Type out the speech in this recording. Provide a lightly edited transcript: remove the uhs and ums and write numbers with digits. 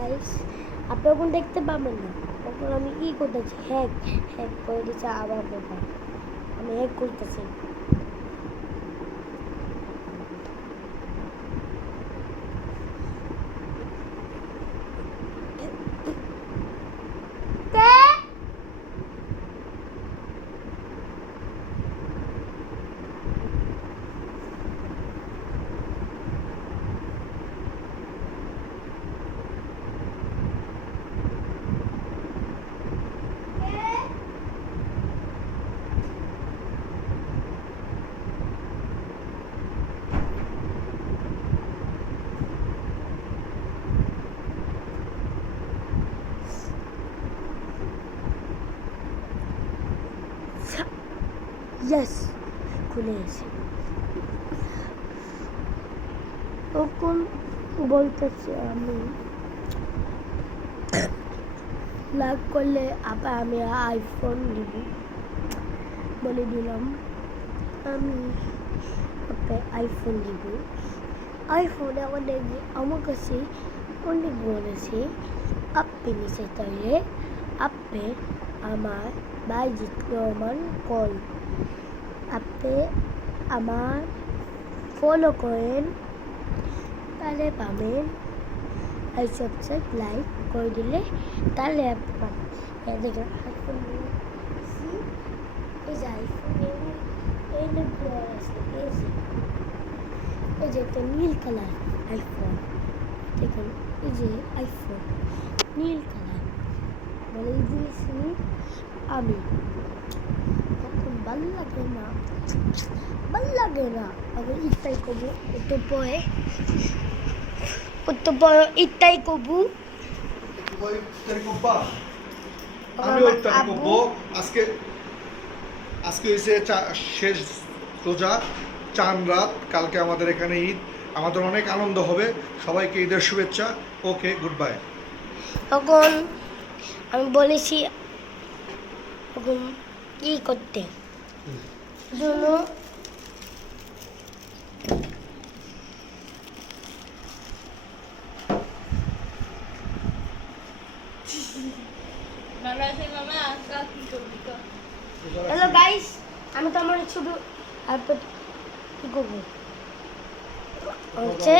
Guys, আপনি এখন দেখতে পাবেন না। তখন আমি ই করতেছি, হ্যাক হ্যাক করে দিচ্ছে আবার মোবাইল। আমি হ্যাক করতেছি। ইয়েস, খুলে এসে তখন বলতেছি আমি লাগ করলে আবার আমি আইফোন নিব বলে দিলাম। আমি ওকে আইফোন দিব। আইফোন আমার কাছে অনেক বলেছে আপনি নিচে তাইলে আপনি আমার বাইজিৎ রহমান কল, আপনি আমার ফলো করেন তাহলে পাবেন। এই সাবস্ক্রাইব লাইক করে দিলে তাহলে আপনি পাবেন। দেখেন আইফোন এই যে আইফোন এই আছে এই যে একটা নীল কালার আইফোন। দেখেন এই যে আইফোন নীল কালার বলে দিয়েছি আমি। এখন ভাল লাগে না আবার ইটাই করবো ইটাই করবো। আমি ইফতারি করব আজকে। আজকে হয়েছে শেষ রোজা, চাঁদ রাত। কালকে আমাদের এখানে ঈদ, আমাদের অনেক আনন্দ হবে। সবাইকে ঈদের শুভেচ্ছা। ওকে, গুড বাই। তখন আমি বলেছি তখন কি করতে জন্য হ্যালো গাইস, আমি তো আমার ছোট কি করবো হচ্ছে